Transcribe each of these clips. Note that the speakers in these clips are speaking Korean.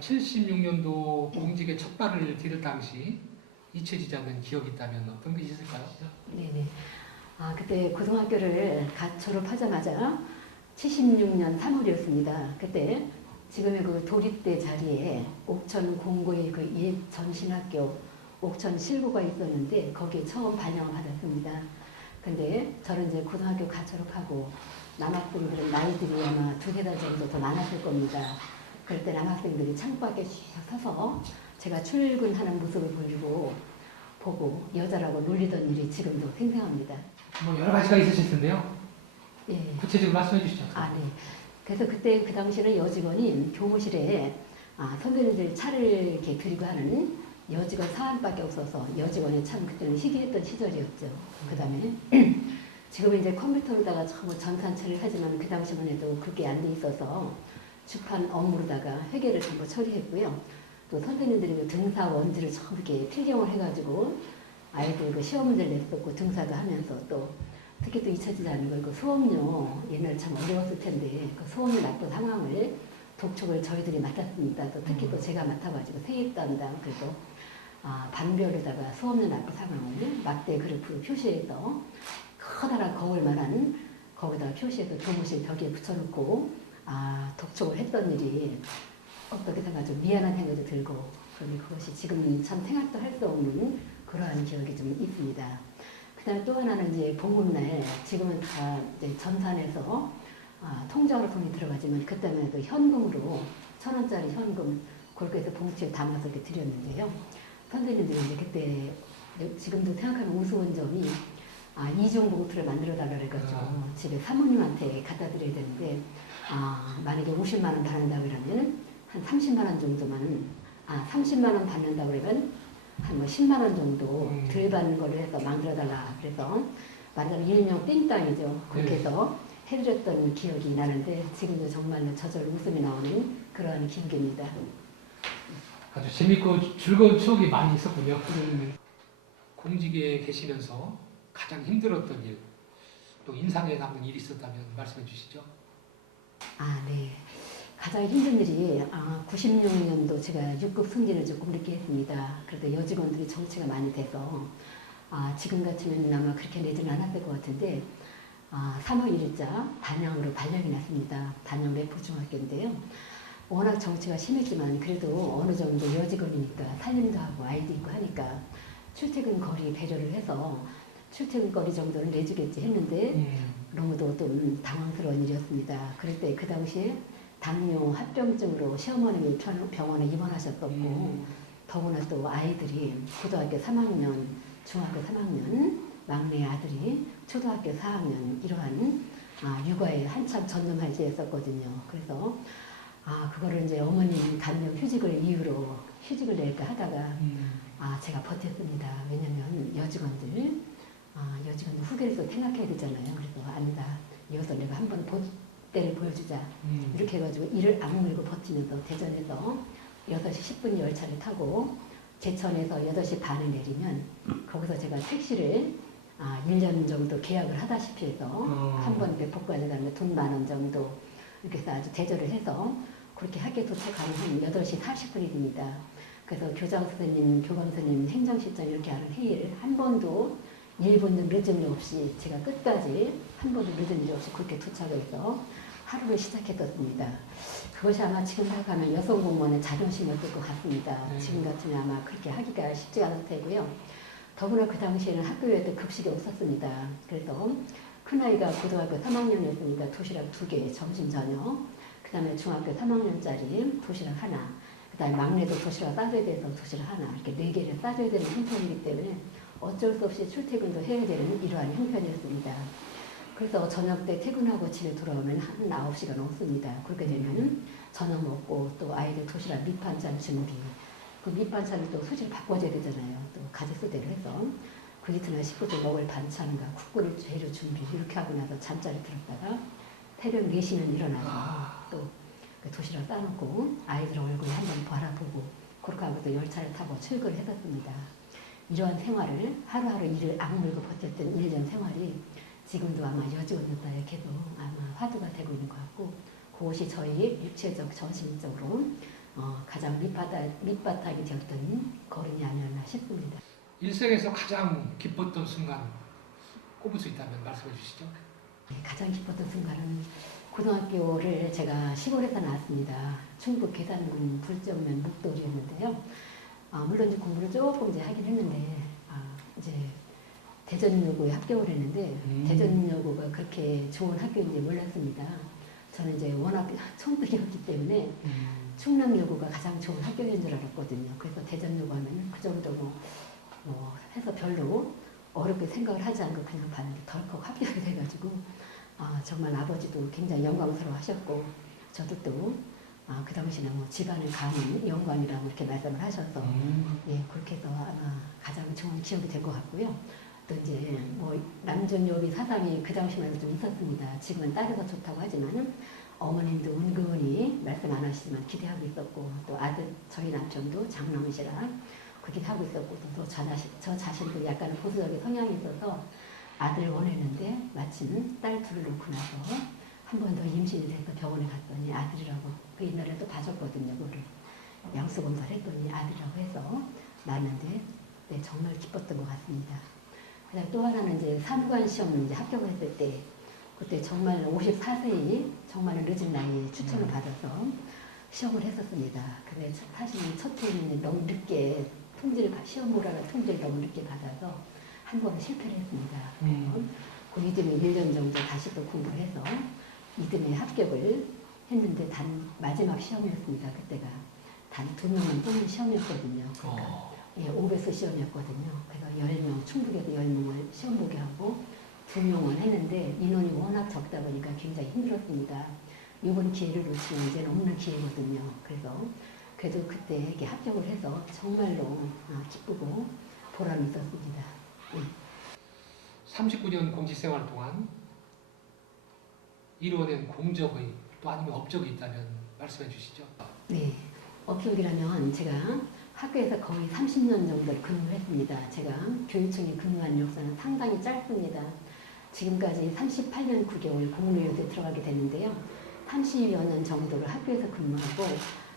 76년도 공직에 첫 발을 디딜 당시 잊혀지지 않는 기억이 있다면 어떤 것이 있을까요? 네네. 그때 고등학교를 졸업하자마자 76년 3월이었습니다. 그때 지금의 그 도립대 자리에 옥천 공고의 그 옛 전신학교 옥천 실고가 있었는데 거기에 처음 반영을 받았습니다. 근데 저는 이제 고등학교 졸업하고 남학생들은 나이들이 아마 두세 달 정도 더 많았을 겁니다. 그럴 때 남학생들이 창밖에 쭉 서서 제가 출근하는 모습을 보고 여자라고 놀리던 일이 지금도 생생합니다. 뭐 여러 가지가 있으실 텐데요. 예. 구체적으로 말씀해 주시죠. 네. 그래서 그때 그 당시에는 여직원이 교무실에 선배님들 차를 이렇게 드리고 하는 여직원 사안밖에 없어서 여직원이 참 그때는 희귀했던 시절이었죠. 그 다음에 지금은 이제 컴퓨터로다가 전부 전산 처리를 하지만 그 당시만 해도 그게 안 돼 있어서 주판 업무로다가 회계를 전부 처리했고요. 또 선생님들이 그 등사 원지를 전부 이렇게 필경을 해가지고 아이들 그 시험 문제를 냈었고 등사도 하면서 또 특히 또 잊혀지지 않는 걸 그 수업료 옛날 참 어려웠을 텐데 그 수업료 납부 상황을 독촉을 저희들이 맡았습니다. 또 특히 또 제가 맡아가지고 세입 담당 그리고 반별에다가 수업료 납부 상황을 막대 그래프로 표시해서 커다란 거울만한 거기다가 표시해서 교무실 벽에 붙여놓고 독촉을 했던 일이 어떻게 생각하면 좀 미안한 생각이 들고 그런데 그것이 지금 참 생각도 할 수 없는 그러한 기억이 좀 있습니다. 그 다음에 또 하나는 이제 봉급날 지금은 다 이제 전산에서 통장으로 돈이 들어가지만 그때만 해도 현금으로 1,000원짜리 현금 그렇게 해서 봉투에 담아서 이렇게 드렸는데요. 선생님들이 이제 그때 지금도 생각하면 우스운 점이 이중 봉투를 만들어 달라고 해가지고 집에 사모님한테 갖다 드려야 되는데 만약에 50만 원 받는다고 그러면 한 30만 원 정도만 30만 원 받는다고 그러면 한 뭐 10만 원 정도 덜 받는 걸로 해서 만들어 달라 그래서 말하자면 일명 띵땅이죠. 그렇게 해서 해드렸던 기억이 나는데 지금도 정말로 저절로 웃음이 나오는 그러한 기억입니다. 아주 재밌고 즐거운 추억이 많이 있었군요. 공직에 계시면서 가장 힘들었던 일, 또 인상에 남는 일이 있었다면 말씀해 주시죠. 네. 가장 힘든 일이 96년도 제가 6급 승진을 조금 늦게 했습니다. 그래도 여직원들이 정치가 많이 돼서 지금 같으면 아마 그렇게 내지는 않았을 것 같은데 3월 1일자 단양으로 발령이 났습니다. 단양 매포중학교인데요. 워낙 정치가 심했지만 그래도 어느 정도 여직원이니까 살림도 하고 아이도 있고 하니까 출퇴근 거리 배려를 해서 출퇴근 거리 정도는 내주겠지 했는데 너무도 좀 당황스러운 일이었습니다. 그럴 때 그 당시에 당뇨 합병증으로 시어머님이 병원에 입원하셨었고 더구나 또 아이들이 고등학교 3학년, 중학교 3학년, 막내 아들이 초등학교 4학년 이러한 육아에 한참 전념할 때였었거든요. 그래서 그거를 이제 어머님 간염 휴직을 이유로 휴직을 낼까 하다가 제가 버텼습니다. 왜냐면 여직원들 후계를 또 생각해야 되잖아요. 그래서 아니다. 이어서 내가 한번 때를 보여주자. 이렇게 해가지고 이를 악물고 버티면서 대전에서 6시 10분 열차를 타고 제천에서 8시 반에 내리면 거기서 제가 택시를 1년 정도 계약을 하다시피 해서 한 번 매포까지 가면 돈 10,000원 정도 이렇게 해서 아주 대절을 해서 그렇게 학교에 도착하면 한 8시 40분이 됩니다. 그래서 교장 선생님, 교감 선생님, 행정실장 이렇게 하는 회의를 한 번도 1분도 늦은 일 없이 제가 끝까지 한 번도 늦은 일 없이 그렇게 도착해서 하루를 시작했었습니다. 그것이 아마 지금 생각하면 여성 공무원의 자존심이었을 것 같습니다. 지금 같으면 아마 그렇게 하기가 쉽지 않을 테고요. 더구나 그 당시에는 학교에도 급식이 없었습니다. 그래서 큰아이가 고등학교 3학년이었으니까 도시락 2개, 점심 저녁, 그 다음에 중학교 3학년짜리 도시락 하나, 그 다음에 막내도 도시락 싸줘야 돼서 도시락 하나, 이렇게 4개를 싸줘야 되는 형편이기 때문에 어쩔 수 없이 출퇴근도 해야 되는 이러한 형편이었습니다. 그래서 저녁 때 퇴근하고 집에 돌아오면 한 9시가 넘습니다. 그렇게 되면 저녁 먹고 또 아이들 도시락 밑반찬 준비, 그 밑반찬을 또 수질 바꿔줘야 되잖아요. 또 가짓수대를 해서 그 이튿날 식구들 먹을 반찬과 국거리 재료 준비 이렇게 하고 나서 잠자리 들었다가 새벽 4시면 일어나서 또 도시락 싸놓고 아이들 얼굴 한번 바라보고 그렇게 하고 또 열차를 타고 출근을 했었습니다. 이러한 생활을 하루하루 일을 악물고 버텼던 1년 생활이 지금도 아마 여직원들에 계속 아마 화두가 되고 있는 것 같고 그것이 저희 육체적, 정신적으로 가장 밑바닥이 되었던 걸음이 아니었나 싶습니다. 일생에서 가장 기뻤던 순간 꼽을 수 있다면 말씀해 주시죠. 가장 기뻤던 순간은 고등학교를 제가 시골에서 나왔습니다. 충북 계산군 불정면 묵돌이었는데요. 물론 이제 공부를 조금 이제 하긴 했는데 이제 대전여고에 합격을 했는데 대전여고가 그렇게 좋은 학교인지 몰랐습니다. 저는 이제 워낙 청득이었기 때문에 충남여고가 가장 좋은 학교인 줄 알았거든요. 그래서 대전여고 하면 그 정도 뭐 해서 별로 어렵게 생각을 하지 않고 그냥 봤는데 덜컥 합격이 돼가지고 정말 아버지도 굉장히 영광스러워 하셨고 저도 또 그 당시에는 뭐 집안을 가는 영광이라고 이렇게 말씀을 하셔서 예, 그렇게 해서 아마 가장 좋은 기억이 될 것 같고요. 또 이제 뭐 남존여비 사상이 그 당시만 해도 좀 있었습니다. 지금은 딸에서 좋다고 하지만은 어머님도 은근히 말씀 안 하시지만 기대하고 있었고 또 아들 저희 남편도 장남이시라 그 기대하고 있었고 또 저 자신도 약간 보수적인 성향이 있어서 아들 원했는데 마침 딸 둘을 놓고 나서 한 번 더 임신이 돼서 병원에 갔더니 아들이라고 그 옛날에 또 봐줬거든요. 그거를 양수 검사를 했더니 아들이라고 해서 낳았는데 네, 정말 기뻤던 것 같습니다. 그다음 또 하나는 이제 산후관 시험 이제 합격을 했을 때 그때 정말 54세이 정말 늦은 나이에 추천을 받아서 시험을 했었습니다. 근데 사실 첫 해는 너무 늦게 시험 보라는 통지를 너무 늦게 받아서 한 번은 실패를 했습니다. 그 이듬해 1년 정도 다시 또 공부를 해서 이듬해 합격을 했는데 마지막 시험이었습니다. 그때가 단 2명만 뽑는 시험이었거든요. 그러니까 예, 5배수 시험이었거든요. 그래서 10명, 충북에서 10명을 시험 보게 하고 2명을 했는데 인원이 워낙 적다 보니까 굉장히 힘들었습니다. 이번 기회를 놓치면 이제는 없는 기회거든요. 그래서 그래도 그때 이렇게 합격을 해서 정말로 기쁘고 보람이 있었습니다. 네. 39년 공직생활 동안 이루어낸 공적의 또 아니면 업적이 있다면 말씀해 주시죠. 네. 업적이라면 제가 학교에서 거의 30년 정도를 근무를 했습니다. 제가 교육청에 근무한 역사는 상당히 짧습니다. 지금까지 38년 9개월 공무원에 들어가게 됐는데요. 30여 년 정도를 학교에서 근무하고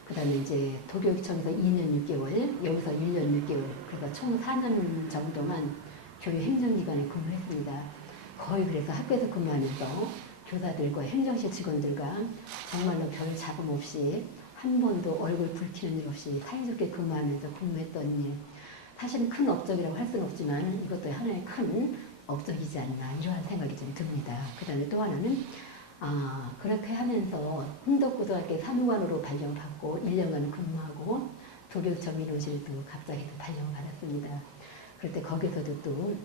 그 다음에 이제 도교육청에서 2년 6개월, 여기서 1년 6개월, 그래서 총 4년 정도만 교육행정기관에 근무했습니다. 거의 그래서 학교에서 근무하면서 교사들과 행정실 직원들과 정말로 별 자금 없이 한 번도 얼굴 붉히는 일 없이 사이좋게 근무하면서 근무했던 일. 사실은 큰 업적이라고 할 수는 없지만 이것도 하나의 큰 업적이지 않나 이러한 생각이 좀 듭니다. 그 다음에 또 하나는 그렇게 하면서 흥덕고등학교 사무관으로 발령을 받고 1년간 근무하고 도교육청 민원실도 갑자기 발령을 받았습니다. 그럴 때 거기서도 또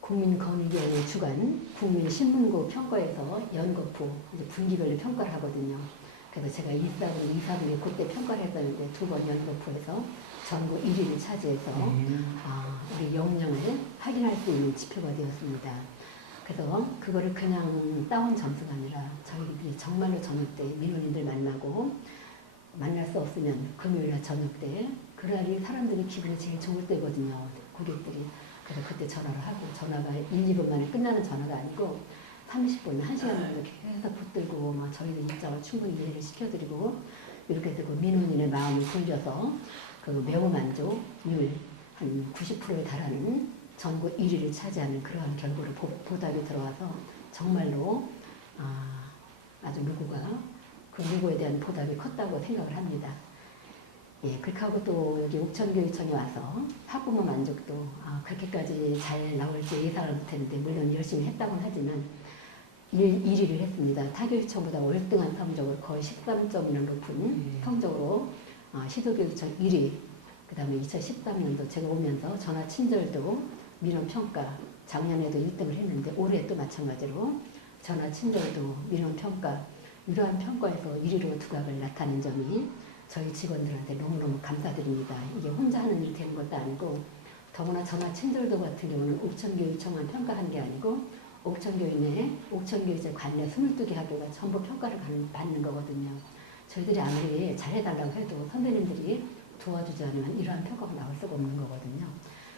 국민권익위원회 주관 국민신문고 평가에서 연거푸 이제 분기별로 평가를 하거든요. 그래서 제가 1사분, 2사분에 그때 평가를 했었는데 2번 연거푸에서 전국 1위를 차지해서 우리 역량을 확인할 수 있는 지표가 되었습니다. 그래서 그거를 그냥 따온 점수가 아니라 저희들이 정말로 저녁 때 민원인들 만나고 만날 수 없으면 금요일날 저녁 때 그날이 사람들이 기분이 제일 좋을 때거든요. 고객들이. 그래서 그때 전화를 하고 전화가 1, 2분 만에 끝나는 전화가 아니고 30분, 1시간 정도 계속 붙들고 막 저희들 입장을 충분히 이해를 시켜드리고 이렇게 해서 그 민원인의 마음을 돌려서 그 매우 만족률 한 90%에 달하는 전국 1위를 차지하는 그러한 결과로 보답이 들어와서 정말로 아주 그 누구에 대한 보답이 컸다고 생각을 합니다. 예, 그렇게 하고 또 여기 옥천교육청에 와서 학부모 만족도 그렇게까지 잘 나올지 예상을 못했는데 물론 열심히 했다고는 하지만 1위를 했습니다. 타교육청보다 월등한 성적을 거의 13점이나 높은 성적으로 시도교육청 1위 그 다음에 2013년도 제가 오면서 전화 친절도 민원평가 작년에도 1등을 했는데 올해 또 마찬가지로 전화 친절도 민원평가 이러한 평가에서 1위로 두각을 나타낸 점이 저희 직원들한테 너무너무 감사드립니다. 이게 혼자 하는 일이 되는 것도 아니고 더구나 전화 친절도 같은 경우는 옥천교육청만 평가한 게 아니고 옥천교육청 관내 22개 학교가 전부 평가를 받는 거거든요. 저희들이 아무리 잘해달라고 해도 선생님들이 도와주지 않으면 이러한 평가가 나올 수가 없는 거거든요.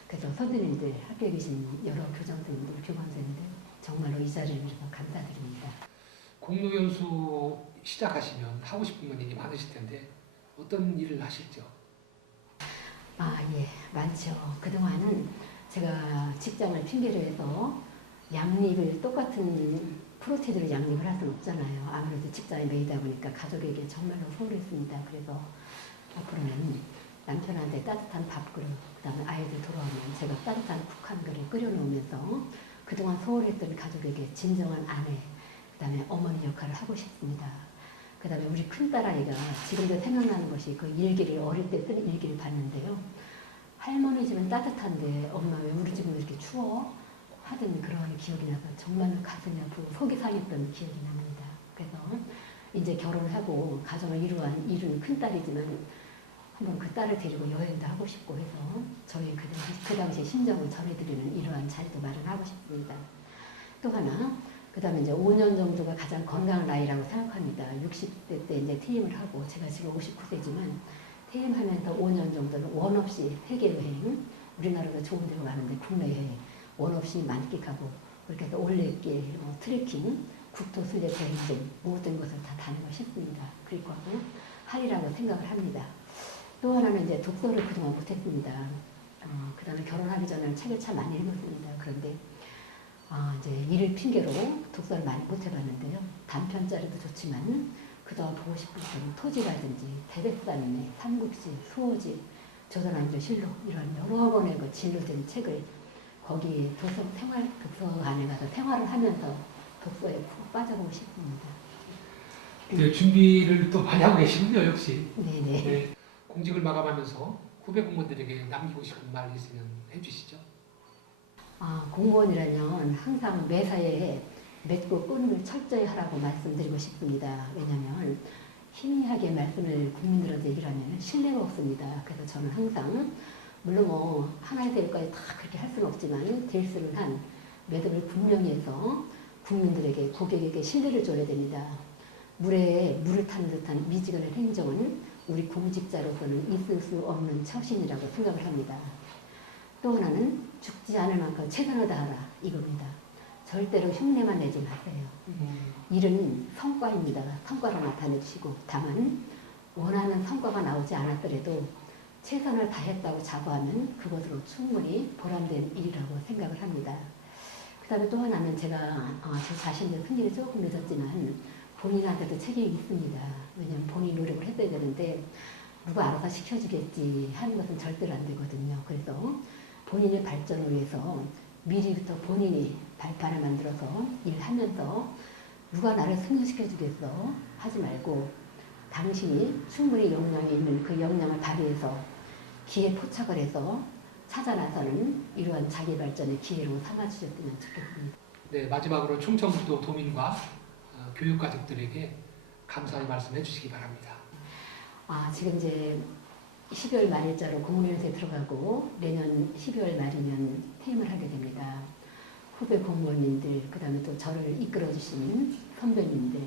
그래서 선생님들, 학교에 계신 여러 교장선생님들, 교감선생님들 정말로 이 자리를 빌어서 감사드립니다. 공무연수 시작하시면 하고 싶은 건 이게 많으실 텐데 어떤 일을 하실죠? 아, 예, 많죠. 그동안은 제가 직장을 핑계로 해서 양립을 똑같은 프로테이드로 양립을 할 수는 없잖아요. 아무래도 직장에 매이다 보니까 가족에게 정말로 소홀했습니다. 그래서 앞으로는 남편한테 따뜻한 밥그릇, 그다음에 아이들 돌아오면 제가 따뜻한 국 한 그릇 끓여놓으면서 그동안 소홀했던 가족에게 진정한 아내, 그다음에 어머니 역할을 하고 싶습니다. 그다음에 우리 큰딸아이가 지금도 생각나는 것이 그 일기를 어릴 때 쓴 일기를 봤는데요. 할머니 집은 따뜻한데 엄마 왜 우리 집은 이렇게 추워? 하던 그런 기억이 나서 정말 가슴이 아프고 속이 상했던 기억이 납니다. 그래서 이제 결혼하고 가정을 이룬 큰딸이지만 한번 그 딸을 데리고 여행도 하고 싶고 해서 저희 그 당시 심정을 전해드리는 이러한 자리도 마련하고 싶습니다. 또 하나, 그 다음에 이제 5년 정도가 가장 건강한 나이라고 생각합니다. 60대 때 이제 퇴임을 하고 제가 지금 59세지만 퇴임하면서 5년 정도는 원 없이 세계 여행, 우리나라도 좋은 데로 가는데 국내 여행 원 없이 만끽하고 그렇게 해서 올레길, 트레킹, 국토순례 여행등 모든 것을 다 다니고 싶습니다. 그리고 하리라고 생각을 합니다. 또 하나는 이제 독서를 그동안 못했습니다. 그 다음에 결혼하기 전에는 책을 참 많이 읽었습니다. 그런데 이제 일을 핑계로 독서를 많이 못 해봤는데요. 단편짜리도 좋지만 그동안 보고 싶은 토지라든지 대백산의 삼국지, 수호지, 조선왕조실록 이런 여러 권의 그 진로된 책을 거기 독서관에 가서 생활을 하면서 독서에 푹 빠져보고 싶습니다. 네, 준비를 또 많이 하고 계시군요, 역시. 네네. 네, 공직을 마감하면서 후배 공무원들에게 남기고 싶은 말 있으면 해주시죠. 공무원이라면 항상 매사에 맺고 끊음을 철저히 하라고 말씀드리고 싶습니다. 왜냐하면 희미하게 말씀을 국민들한테 얘기를 하면 신뢰가 없습니다. 그래서 저는 항상 물론 하나의 대회까지 다 그렇게 할 수는 없지만 될 수는 한 매듭을 분명히 해서 국민들에게 고객에게 신뢰를 줘야 됩니다. 물에 물을 타는 듯한 미지근한 행정은 우리 공직자로서는 있을 수 없는 처신이라고 생각을 합니다. 또 하나는 죽지 않을 만큼 최선을 다하라 이겁니다. 절대로 흉내만 내지 마세요. 일은 성과입니다. 성과로 나타내시고 다만 원하는 성과가 나오지 않았더라도 최선을 다했다고 자부하면 그것으로 충분히 보람된 일이라고 생각을 합니다. 그 다음에 또 하나는 제가 제 자신의 승리를 조금 늦었지만 본인한테도 책임이 있습니다. 왜냐하면 본인이 노력을 했어야 되는데 누가 알아서 시켜주겠지 하는 것은 절대로 안 되거든요. 그래서 본인의 발전을 위해서 미리부터 본인이 발판을 만들어서 일하면서 누가 나를 승진시켜주겠어 하지 말고 당신이 충분히 역량이 있는 그 역량을 발휘해서 기회 포착을 해서 찾아 나서는 이러한 자기 발전의 기회로 삼아주셨으면 좋겠습니다. 네, 마지막으로 충청북도 도민과 교육 가족들에게 감사의 말씀 해주시기 바랍니다. 지금 이제 12월 말일자로 공무원에 들어가고 내년 12월 말이면 퇴임을 하게 됩니다. 후배 공무원님들, 그 다음에 또 저를 이끌어주신 선배님들,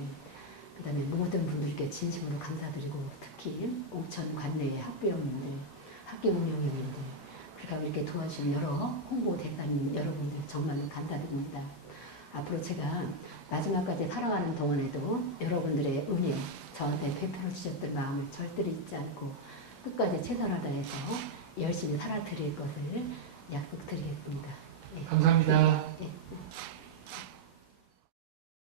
그 다음에 모든 분들께 진심으로 감사드리고 특히 옥천 관내의 학부형님들, 학교 운영위원님들, 그리고 이렇게 도와주신 여러 홍보 대사님 여러분들 정말로 감사드립니다. 앞으로 제가 마지막까지 살아가는 동안에도 여러분들의 은혜, 저한테 베풀어 주셨던 마음을 절대로 잊지 않고 끝까지 최선을 다해서 열심히 살아드릴 것을 약속드리겠습니다. 네. 감사합니다.